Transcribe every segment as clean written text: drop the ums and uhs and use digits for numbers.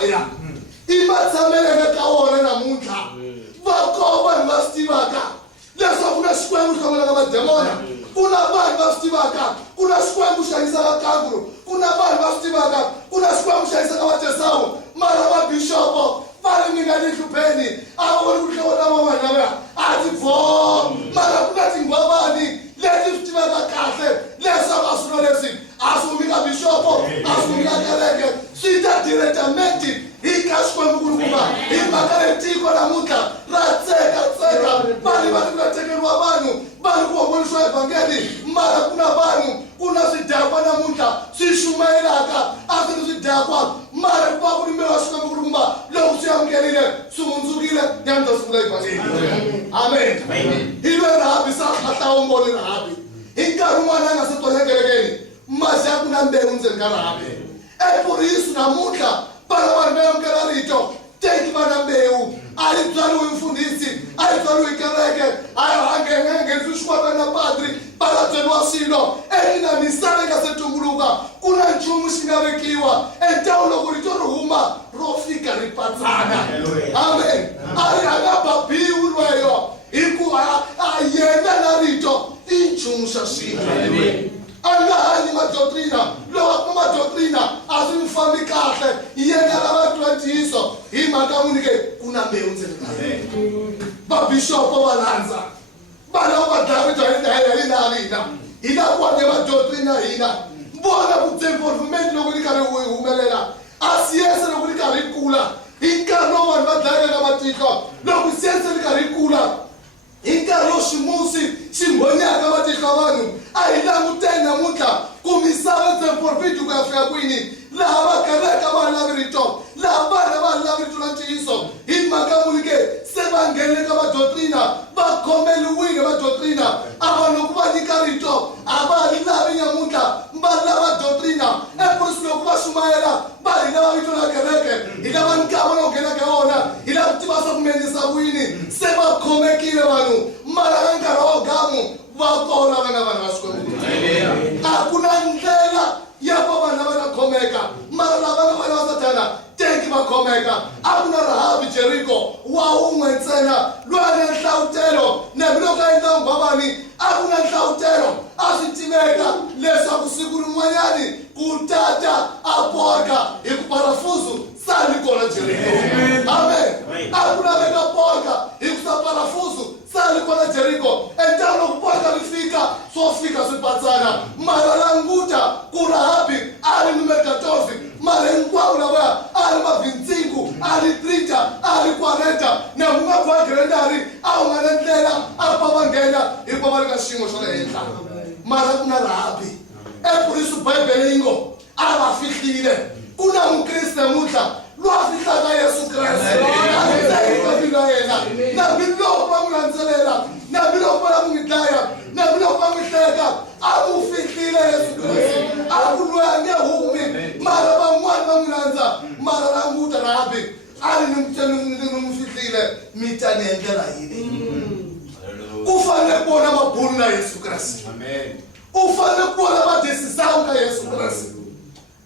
kaya imatsamele ka wona namuntlha va ko vanhu va swi tivaka leswaku ku na xikwembu xi hlamulaka mademona ku na vanhu va swi tivaka ku na xikwembu xi hanyisaka kankuru ku na vanhu va swi tivaka ku na xikwembu xi hanyisaka vatesawu mara mabishopo va ri mina ni hlupheni a voni ku hlewona van'wana lavaya a ti vo mara ku na tinghwavani leti swi tivaka kahle leswaku a swilo leswi a swi humi ka bishopo a swi humi ka kereke swi ta diretamente hi ka xikwembu kulukumba hi mhaka le tiko namuntlha ra tseka vanhu va ti tekeriwa vanhu ku hombolisiwa evhangeli mara ku na vanhu ku na swidakwa namuntlha swi xumayelaka a swi ri swidakwa mara ku va ku rimeriwa xikwembu kulukumba loko swi amukerile swi hundzukile nyani ta sungula evhangeli amen hi loyi Rahabi sa a hlawumboni Rahabi hi nkarhi wun'wana a nga se tonya kerekeni masi ya ku na mbewu ndzeni ka Rahabi epurisu namuntlha vanhu va amukela rito teki va na mbewu a yi byariwi mfundhisi a yi byariwi kereke a nghenzi xikwata na padri va nga byeriwa swilo na misava yi nga se tumbuluka ku na nchumu xi nga vekiwa entawu loko rito ri huma ro fika ri patsana amen a nga babiwi lweyo hi ku a yena na rito i nchumu xa swilo a nga hanyi madoktrina loko ku madoktrina a swi fambi kahle yena lava twantiso hi mhaka munike ku na mbewu ndzeni ka vabishopo va landza vana va Davhida hi laha hina ku hanya madoktrina hina vona ku-development loko ri karhi wu humelela a siyense loko ri karhi kula hi nkarhi lowu vanhu va dlayaka ka matihlo loko siyense ri karhi kula hi nkarhi lowu ximusi xi mbhonyaka matihlo ya vanhu a hi languteni namuntlha ku misava development ku ya fika kwini laha va kereke va lavi rito laha vanhu va lavi rito na ntiyiso hi mhaka munike se va nghenele ka madoktrina va khomeliwile madoktrina a vanhu loko va nyika rito a va lavi namuntlha va lava doktrina epolisi loko va xumayela va hi lava vito na kereke hi lava nkava lowu nghenaka yona hi lava ku tiva swa ku menisa kwini se va khomekile vanhu mara ka nkarhi wa gamu va kona va nga vanhu va Xikwembu a ku na ndlela ya ku vanhu lava nga khomeka mara lava nga vana va Satana teki va khomeka a ku na Rahabi Jeriko wa un'we ntsena loyi a nga nhlawutelo naviloko a endla nghwavani a ku na nhlawutelo a swi tiveka leswaku siku rin'wanyani ku tata a porka hi ku parafuzu sali kona Jeriko amen a ku laveka porka hi ku sa parafuzu sali kona Jeriko entawu loko porka ri fika swo fika swi patsana mara languta ku Rahabi a ri numero 14 mara hinkwavo lavaya a ri mavhintsingu a ri 30 a ri 40 na munga kwa grandari a wu nga na ndlela a pa va nghena hikuva va ri ka xiyimo xa le henhla mara ku na Rahabi epurisu Bibele yi ngo a va fihlile ku na mukriste namuntlha loyi a fihlaka Yesu Kreste a mbilu ya yena na mbilu loko va n'wi landzelela na mbilu loko va lava n'wi dlaya na mbilu loko va n'wi hleka a mu fihlile Yesu Kreste a ku loyi a nge humi mara van'wani va n'wi landza mara languta Rahabi a ri ni mu fihlile mi ta ni endlela yini u fanele ku vona mabulu na Yesu Kreste u fanele ku vona vadesisawu ka Yesu Kreste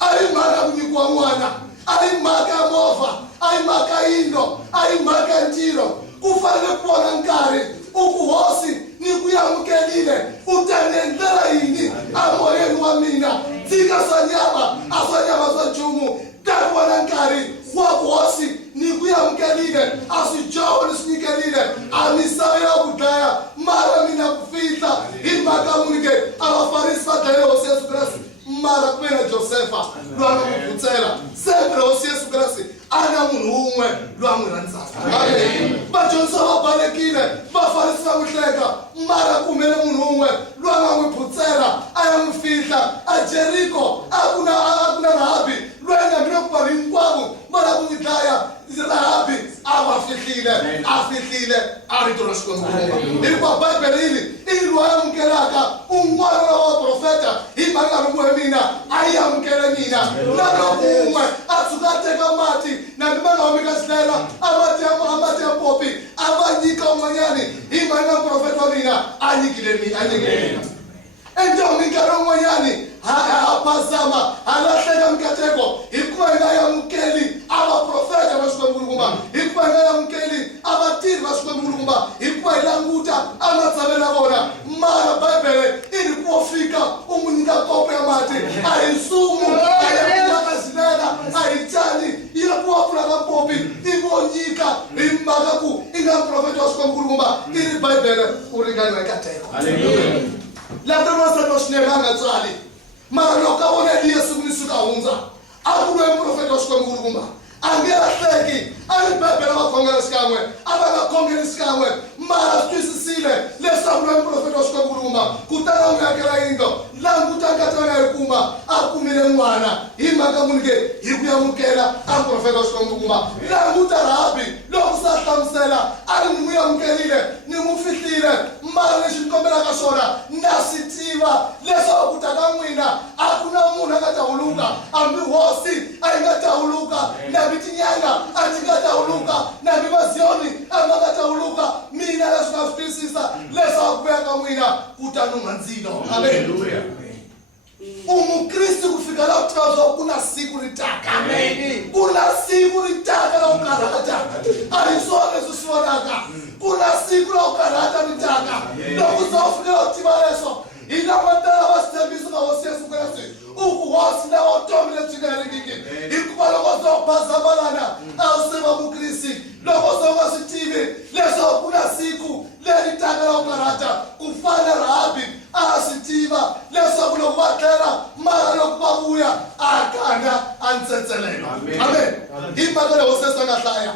a hi mhaka ku nyikiwa n'wana a hi mhaka ya movha a hi mhaka yindlo a hi mhaka ya ntirho ku fanele ku vona nkarhi u ku hosi ni ku amukelile u ta ni endlela yini a moyeni wa mina tshika swa nyama a swa nyama swa nchumu ta vona nkarhi wa ku hosi ni ku amukelile a swi dyoho ni swi nyikelile a misava ya ku dlaya mara mina ku fihla hi mhaka munike a vafarisi va dlaye hosi Yesu Kreste mara ku na Josefa loyi a nga n'wi phutsela sempre hosi Yesu Kreste a na munhu un'we loyi a n'wi rhandzaka vadyondzisa va balekile vafarisi va n'wi hleka mara ku humele munhu un'we loyi a nga n'wi phutsela a ya n'wi fihla a Jeriko a ku na Rahabi loyi a nga nghena ku vanhu hinkwavo va lava ku n'wi dlaya Rahabi a va fihlile a rito ra Xikwembu hikuva Bibele yini i loyi a amukelaka un'wana wa vaprofeta hi mhaka rin'we mina a yi amukele mina na loko un'we a tshuka a teka mati na mi ma nga humi ka xilela a mati ya popi a va nyika un'wanyani hi mhaka profeta wa mina a nyikile mina enjawu minkarhi un'wanyani ha phazama ha lahleka mikateko hikuva hi nga yi amukeli a va Nkulukumba hikuva nga yamukeli abatirhi va Xikwembu Nkulukumba hikuva hi languta amatsavela vona mara Bibele ini ku fika u n'wi nyika kopo ya mati a hi nsumu a hi kumakazilela a hi tani yi ya ku pfula ka popi i vo nyika hi mhaka ku i nga profeta wa Xikwembu Nkulukumba i ri Bibele u ringana eka teko. Haleluya. Laha n'wansati wa swinene a nga tswali mara loko a vona Yesu ku ni suka hundza a ku loyi profeta wa Xikwembu Nkulukumba a nge lahleki a ri Bibele va khongela xikan'we a va nga khongeli xikan'we mara twisisile leswaku loyi profeta wa Xikwembu Nkulukumba kutani a n'wi akela yindlo languta nkati wena hi kuma a kumile n'wana hi mhaka munike hi ku yamukela a profeta wa Xikwembu Nkulukumba. Languta Rahabi loko sa hlamusela a ri ni n'wi yamukerile ni n'wi fihlile mara lexi ni kombelaka xona na swi tiva leswaku ku ta ka n'wina a ku na munhu a nga ta huluka hambi hosi a yi nga ta huluka nambi tinyanga a ti nga ta huluka nambi maziyoni a ma nga ta huluka mina leswi nga swi twisisa leswaku ku ya ka n'wina ku ta nunga ndzilo. Haleluya. Umukristu kufika la utazo kuna siku litaka. Amen. Kuna siku litaka la ukarata. Alisone susiwanaka. Kuna siku la ukarata litaka. Na kuzofika la utibaleso. Ila matala wasitembisa na Yesu Kristo. Ukuhosi na otomile chigari kiki. Ikubala wazo pazabalana. Ausema mukristi. Lokozo wasitivi. Leso kuna siku. Lelitaka la ukarata. Kufana Rahabi. Asitiva leso kulo watela mara lokubabuya akanda antsetselelo. Amen. Impakela wosesa ngahlaya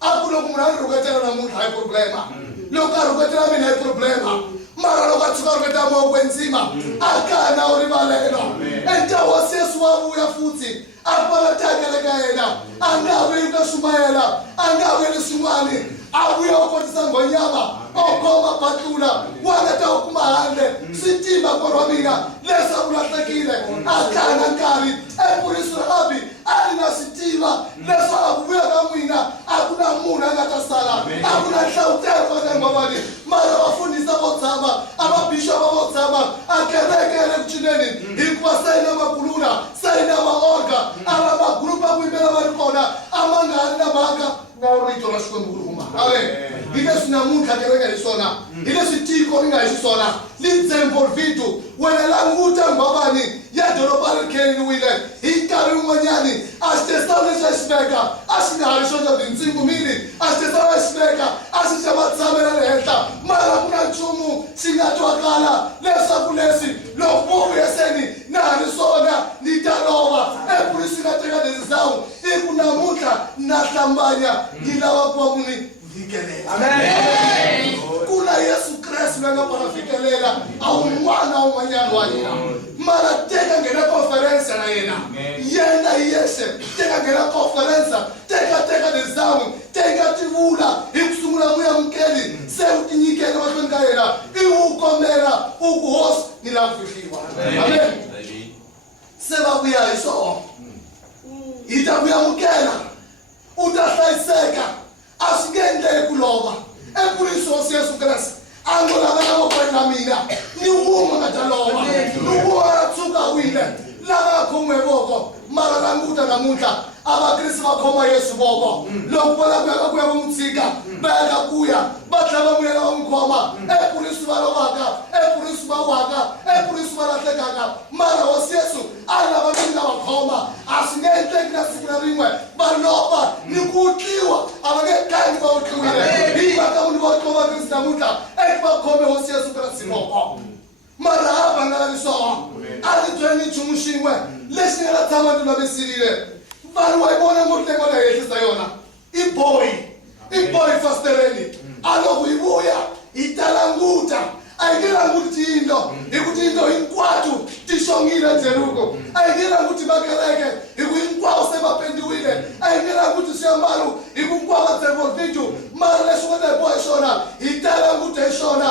akulo kumrani ruketela namuntu hayi problema lokho ruketela mina hayi problema mara lokathuka ruketela mo kwenzima akana uribalelo enta wosesu wabuya futhi apala takeleka yena angabe ukashumayela angabe lesumani abuya ukotisa ngonyama okoma patula wangata ukuma hande sitima kwa mina lesa kulahlekile akana nkari epurisu Rahabi alina sitima lesa akubuya kamwina akuna munhu angatasala akuna hlawutelo kwa ngwabani mara wafundisa botsama amabishop botsama akerekele kuchineni hikuva sayina makulula sayina maorga ama magrupa kuimela marikona amangani na maka na urito la Xikwembu Nkulukumba. Amen. Ile sinamuntu akereka isona ile sitiko ninga isona linzembo vitu wena languta ngwabani ya doroba lekeni wile ikari umanyani asitesana shashbeka asingarisho ja vinzingu mili asitesana shashbeka asitema tsamela lehla mara kuna chumu singatwakala lesa kulesi lokubu yeseni na risona nitalova epulisi ngateka dezizao ikunamuta nahlambanya ngilawa kwa muni vikelela. Amen. Kuna Yesu Kristu nga parafikelela au mwana au manyano wa yena mara teka ngena conference na yena yena yese teka ngena conference teka dezamu teka tivula ikusungula muya mkeli se utinyikela watonga yena iukomera ukuhosi nilakufikiwa. Amen. Seba kuya iso itabuya mkela utahlaiseka asingende kulova epuriso Yesu Kristu angola bana bokwena mina ni wuma ngatalova nuwa tsuka wile lava khomwe boko mara languta namuntlha abakristu bakhoma Yesu boko loko va lavaka ku ya va mutsika va ya kuya va tlhela va vuyela va n'wi khoma epurisu va lovaka epurisu va waka epurisu va lahlekaka mara hosi Yesu a lava mina va khoma a swi nge endleki na siku na rin'we va lova ni ku tliwa a va nge kangi va utliwile hi mhaka munhu vo tliwa vakristu namuntlha eku va khome hosi Yesu Kristu boko mara a va nga lavi swona a ri byeli nchumu xin'we lexi nga ta tshama ni lavisilile vanhu wa vona mutlengo na yehlisa yona i boy fastereni a loko hi vuya hi ta languta a hi nge languti tiyindlo hi ku tiyindlo hinkwato ti xongile Jeruko a hi nge languti makereke hi ku hinkwavo se va pendiwile a hi nge languti swiambalo hi ku hinkwavo va tsevolvitu mara leswi nga ta hi boha xona hi ta languta hi xona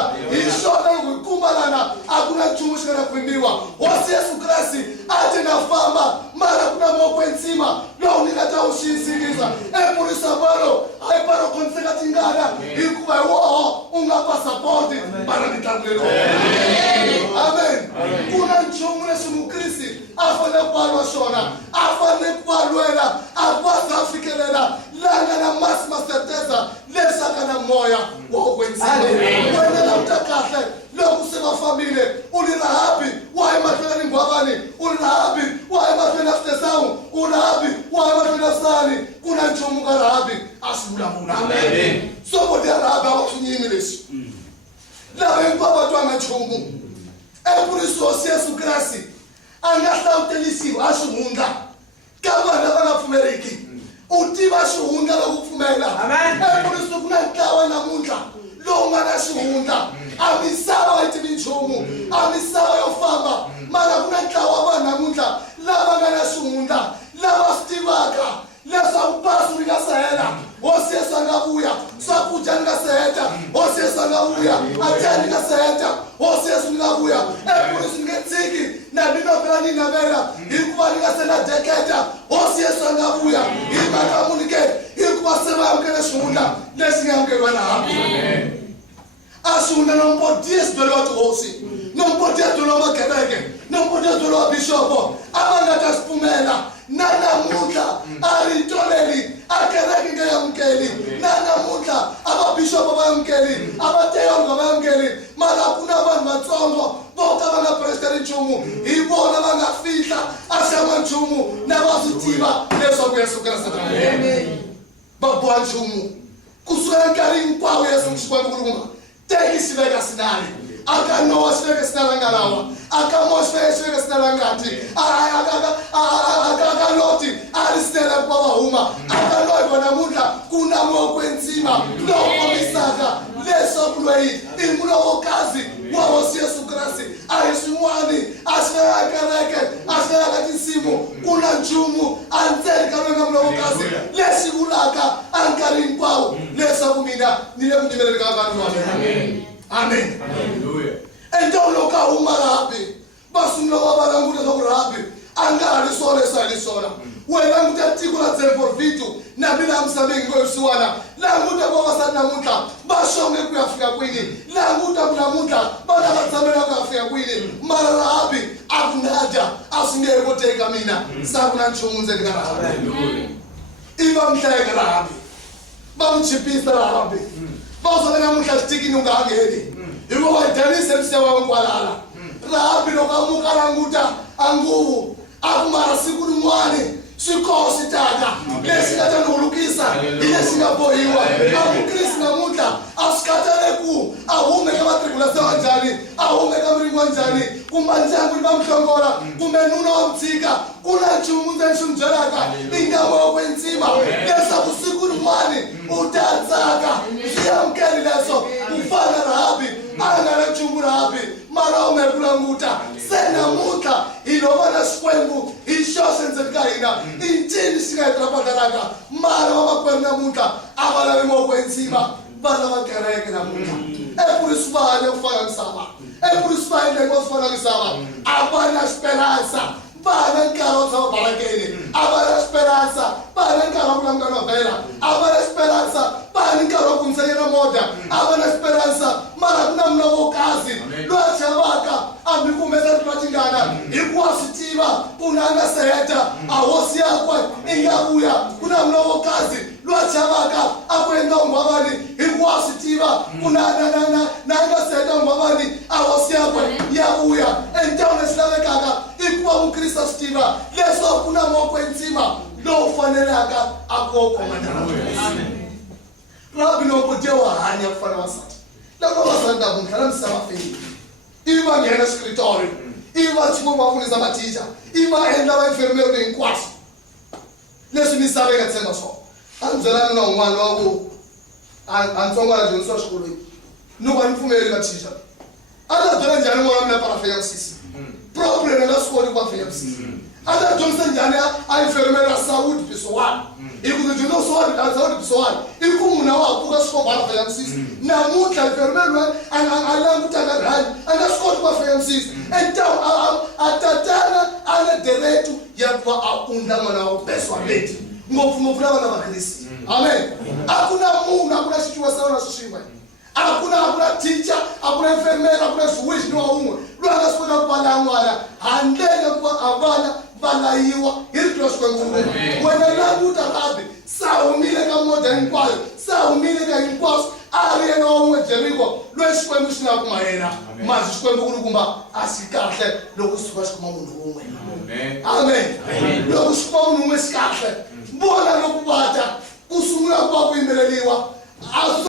loko hi kumbalana a ku na nchumu xi nga na kwimbiwa hosi Yesu Kristu a ti nga famba mara ku na moko enzima lowu ni nga ta wu xiyisirisa epurisa valo a yi paro khonseka tingana hikuva hi woho u nga pasapoti mara ni tlangulelo. Amen. Kuna nchumu leswi mukristu a afanele kubalwa swona afanele kubalwela akwazi afikelela lana namasi maseteza lesaka na moya wokwenziwa wena namtakahle lokhu sebafamile ulirahabi wayemathelani ngwabani ulirahabi wayemathelani aftesawu ulirahabi wayemathelani afsani kuna nchumu karahabi asibulabula amen somebody arahabi abafunyini lesi laba empapathu angachumu ePurisosi Yesu Kristu angahlawutelisiwe ashihunda kabana bangaphumeleki uthi bashihunda lokufumela amen ePurisosi kunanhlawa namuhla lo ngana shihunda amisaba ithi binchumu amisaba yofamba mara kunanhlawa banamuhla laba ngana shihunda laba stivaka lesa upasu likasahela osiyesa ngabuya sakutya nikaseheta osiyesa ngabuya atyani nikaseheta osiyesa ngabuya ePurisosi ngetsiki nabinofela ninabela ikuba nikasenadeketa osiyesa ngabuya imakamunike ikuba sebamkele shihunda lesingamkelwa nahabi ashihunda nompodiyesi doloti hosi nompodiyesi doloma gereke nompodiyesi doloma bishopo abangatasipumela nanamuhla aritoleli akereke ngeyamkeli nanamuhla ababishop abayamkeli abateyongo abayamkeli mara kuna abantu batsongo bonke abangapresteri nchumu ibona bangafihla ashama nchumu nabazithiba leso kuyesu Kristu babwa nchumu kuswela nkarini kwawo yesu mshikwembu kulunga teki siveka sinali akanowa siveka sinalangalawa akamoa siveka sinalangati akaloti alisitela kwabahuma akaloyi bona mudla kunamokwenzima lokomisaka lesokulweyi imulokokazi wawosi Yesu Kristu ayiswin'wani asinakereke asinakatinsimu kuna nchumu antseli kalwenga mulokokazi lexi vulaka ankarini kwawo leswaku mina ni le ku nyimeleni ka vanhu amen amen haleluya entoloka huma rabi basungula wabalanguta swa ku rabi anga ri swona sali swona wena nguta tiko la for vitu na bila msabeni kwa usiwana languta kwa wasana namuhla bashonge kuyafika kwini languta kuna namuhla bana batsamela kuyafika kwini mara rabi akunada asingeke koteka mina sakuna nchumu nzeni ka rabi haleluya iba mhleke rabi bamchipisa rabi bawusana namuhla sitikini ungangeni iko wayidanise msewa nkwalala rabi lokamuka languta anguvu akumara siku rin'wani swikosi tata leswi nga ta nihulukisa hi leswi nga bohiwa amukrisi namuhla a swi katale ku a hume ka matribulasi wa njhani a hume ka miringo wa njhani kumbe ndyangu yi va muhlongola kumbe nuna wa mutshika ku na nchumu ndzeni swi n'wi byelaka i nyama wa kwenzima leswaku siku rin'wani u ta tsaka swi amukeli leswo ku fana rahabi a nga na nchumu rahabi mara hume ku languta se namuhla hi lova na xikwembu hi xoxe ndzeni ka hina i ncini xi nga hi tirapatalaka mara va makwerhu namuhla a va lavi mokwenzima va lava kereke namuhla ePurisosi va hanya ku fana misava ePurisosi va endleke va swi fana misava a va na esperansa va na nkarhi wa tshama balakeni a va na esperansa va na nkarhi wa ku languta novhela a va na esperansa va ni nkarhi wa ku ntsengela moda a va na esperansa mara ku na mulovokazi loyi a chavaka ambi ku humesa tipatingana hikuva swi tiva ku na a nga se heta a hosi yakwe i nga vuya ku na mulovokazi loyi a chavaka a ku endla ungwavani hikuva swi tiva ku na a nga se heta ungwavani a hosi yakwe ya vuya entawuni leswi lavekaka i ku va vukrista swi tiva leswaku ku na mokwenzima lowu fanelaka a kokomana rabi loko je wa hanya ku fana vasati loko vasati namuntlha na misava feyini ivi va nghena xikritori ivi va chiko va funisa maticha ivi va endla va enfermeri hinkwaswo leswi misava yi nga tshemba swona a ni byelani na un'wana wa ku antsongo a dyondzisiwa xikolweni ni va ni pfumeli maticha a ta byela njhani n'wana mina parafeya misisi problem nga swi koti ku va feya misisi a ta dyondzisa njhani a enfermeri a sawudi pisowani i ku tidyondzo sawudi pisowani i ku munhu wa ha pfuka swi koti ku va feya misisi namuntlha enfermeri loyi a langutaka rihanyo a nga swi koti ku va feya misisi a tatana a na deretu ya ku va a undla n'wana wa beswa leti ngopfungopfu na vana va Kristo amen a ku na munhu a ku na xicuwa sa wona swixin'we a ku na teacher a ku na enfermeri a ku na swiwishi ni wa un'we loyi a nga swi kota ku va la n'wana handlele ku va a vana va layiwa hi rito ra Xikwembu. Wena languta Rahabi sa humile ka modern hinkwayo, sa humile ka hinkwaswo, a ri yena wun'we Jeriko loyi Xikwembu xi nga kuma yena. Mazi Xikwembu kulukumba a xi kahle loko xi suka xi kuma munhu wun'we. Amen. Loko xi kuma munhu wun'we xi kahle. Vona loko va ta ku sungula ku va ku yimeleliwa